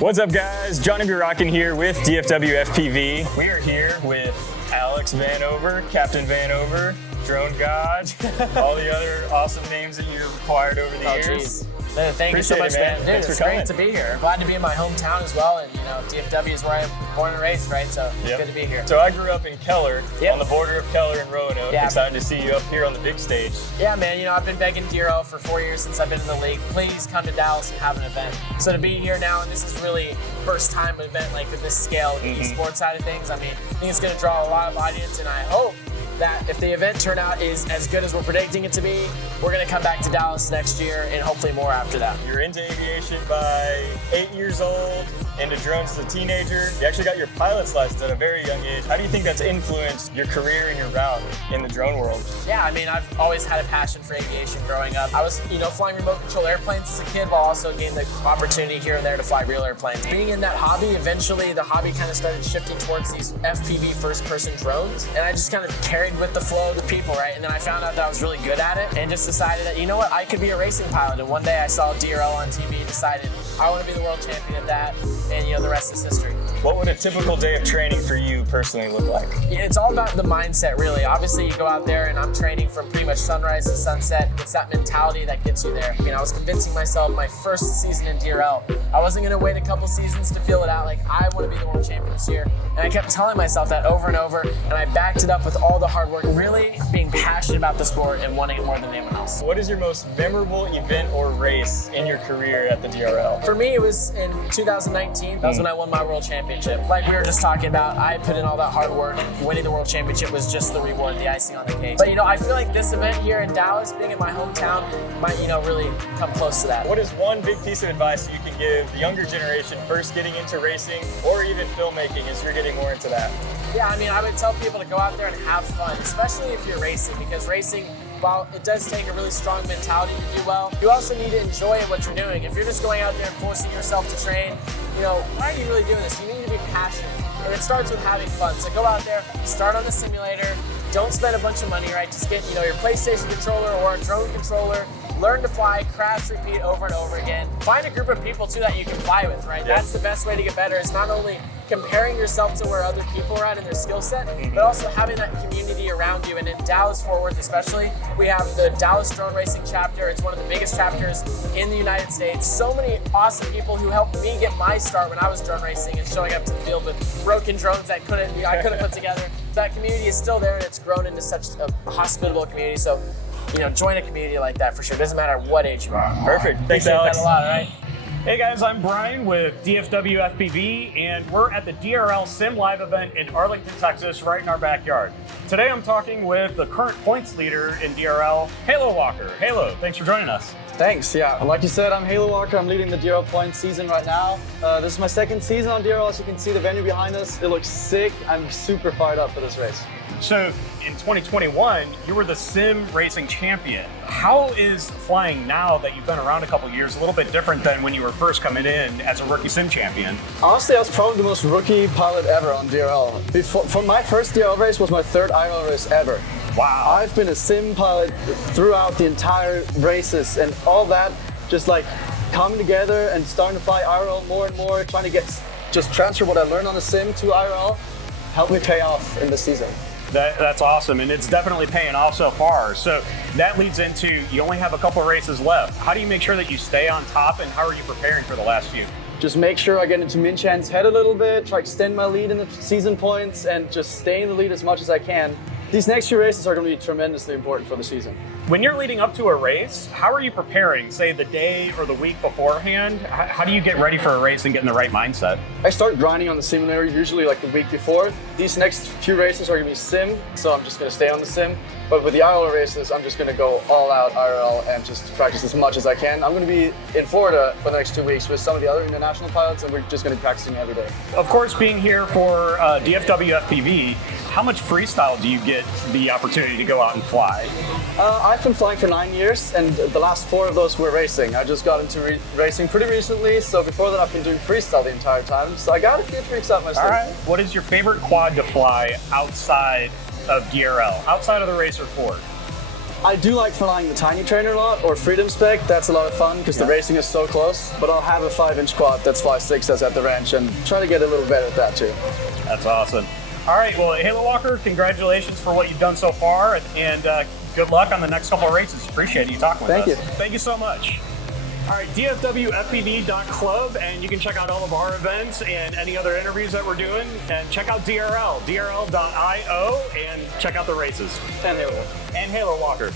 What's up, guys? Johnny B. Rockin' here with DFWFPV. We are here with Alex Vanover, Captain Vanover, Drone God, all the other awesome names that you've acquired over the years. Geez. Thank you so much, man. Dude, it's great to be here. Glad to be in my hometown as well, and DFW is where I'm born and raised, right? So it's good to be here. So I grew up in Keller, on the border of Keller and Roanoke. Excited to see you up here on the big stage. Yeah, man. I've been begging DRL for 4 years since I've been in the league. Please come to Dallas and have an event. So to be here now, and this is really first time event like with this scale, the esports side of things. I think it's going to draw a lot of audience, and I hope that if the event turnout is as good as we're predicting it to be, we're going to come back to Dallas next year and hopefully more after that. You're into aviation by 8 years old, into drones as a teenager. You actually got your pilot's license at a very young age. How do you think that's influenced your career and your route in the drone world? Yeah, I've always had a passion for aviation growing up. I was, flying remote control airplanes as a kid while also getting the opportunity here and there to fly real airplanes. Being in that hobby, eventually the hobby kind of started shifting towards these FPV first-person drones, and I just kind of carried with the flow of the people, right? And then I found out that I was really good at it and just decided that, I could be a racing pilot. And one day I saw DRL on TV and decided I want to be the world champion at that, and the rest is history. What would a typical day of training for you personally look like? Yeah, it's all about the mindset, really. Obviously, you go out there and I'm training from pretty much sunrise to sunset. It's that mentality that gets you there. I was convincing myself my first season in DRL, I wasn't going to wait a couple seasons to feel it out. Like, I want to be the world champion this year. And I kept telling myself that over and over, and I backed it up with all the hard work, really being passionate about the sport and wanting it more than anyone else. What is your most memorable event or race in your career at the DRL? For me, it was in 2019. That was when I won my world championship. Like we were just talking about, I put in all that hard work. Winning the world championship was just the reward, the icing on the cake. But I feel like this event here in Dallas, being in my hometown, might really come close to that. What is one big piece of advice you can give the younger generation first getting into racing or even filmmaking as you're getting more into that? Yeah, I would tell people to go out there and have fun, especially if you're racing, because racing, while it does take a really strong mentality to do well, you also need to enjoy what you're doing. If you're just going out there and forcing yourself to train, why are you really doing this? You need to be passionate, and it starts with having fun. So go out there, start on the simulator, don't spend a bunch of money, right? Just get, your PlayStation controller or a drone controller, learn to fly, crash, repeat over and over again. Find a group of people too that you can fly with, right? That's the best way to get better. It's not only comparing yourself to where other people are at in their skill set, but also having that community around you. And in Dallas-Fort Worth especially, we have the Dallas Drone Racing chapter. It's one of the biggest chapters in the United States. So many awesome people who helped me get my start when I was drone racing and showing up to the field with broken drones that I couldn't put together. That community is still there, and it's grown into such a hospitable community. So, join a community like that for sure. It doesn't matter what age you are. Perfect. Thanks, Alex. That a lot, all right? Hey guys, I'm Brian with DFWFPV, and we're at the DRL Sim Live event in Arlington, Texas, right in our backyard. Today I'm talking with the current points leader in DRL, Halo Walker. Halo, thanks for joining us. Thanks, yeah. Like you said, I'm Halo Walker. I'm leading the DRL points season right now. This is my second season on DRL. As you can see the venue behind us, it looks sick. I'm super fired up for this race. So in 2021, you were the sim racing champion. How is flying now that you've been around a couple years a little bit different than when you were first coming in as a rookie sim champion? Honestly, I was probably the most rookie pilot ever on DRL. For my first DRL race was my third IRL race ever. Wow. I've been a sim pilot throughout the entire races, and all that just like coming together and starting to fly IRL more and more, trying to just transfer what I learned on the sim to IRL, helped me pay off in the season. That's awesome, and it's definitely paying off so far. So that leads into, you only have a couple races left. How do you make sure that you stay on top, and how are you preparing for the last few? Just make sure I get into Min Chan's head a little bit, try to extend my lead in the season points, and just stay in the lead as much as I can. These next few races are going to be tremendously important for the season. When you're leading up to a race, how are you preparing, say the day or the week beforehand? How do you get ready for a race and get in the right mindset? I start grinding on the simulator usually like the week before. These next few races are going to be sim, so I'm just going to stay on the sim. But with the IRL races, I'm just going to go all out IRL and just practice as much as I can. I'm going to be in Florida for the next 2 weeks with some of the other international pilots, and we're just going to be practicing every day. Of course, being here for DFWFPV, how much freestyle do you get the opportunity to go out and fly? I've been flying for 9 years, and the last 4 of those were racing. I just got into racing pretty recently, so before that I've been doing freestyle the entire time. So I got a few tricks up my sleeve. All right. What is your favorite quad to fly outside of DRL, outside of the Racer 4? I do like flying the tiny trainer a lot, or Freedom Spec. That's a lot of fun because the racing is so close. But I'll have a 5-inch quad that's 5.6 that's at the ranch and try to get a little better at that too. That's awesome. All right, well, Halo Walker, congratulations for what you've done so far, and good luck on the next couple of races. Appreciate you talking with us. Thank you. Thank you so much. All right, DFWFPV.club, and you can check out all of our events and any other interviews that we're doing. And check out DRL, DRL.io, and check out the races. And Halo. And Halo Walker.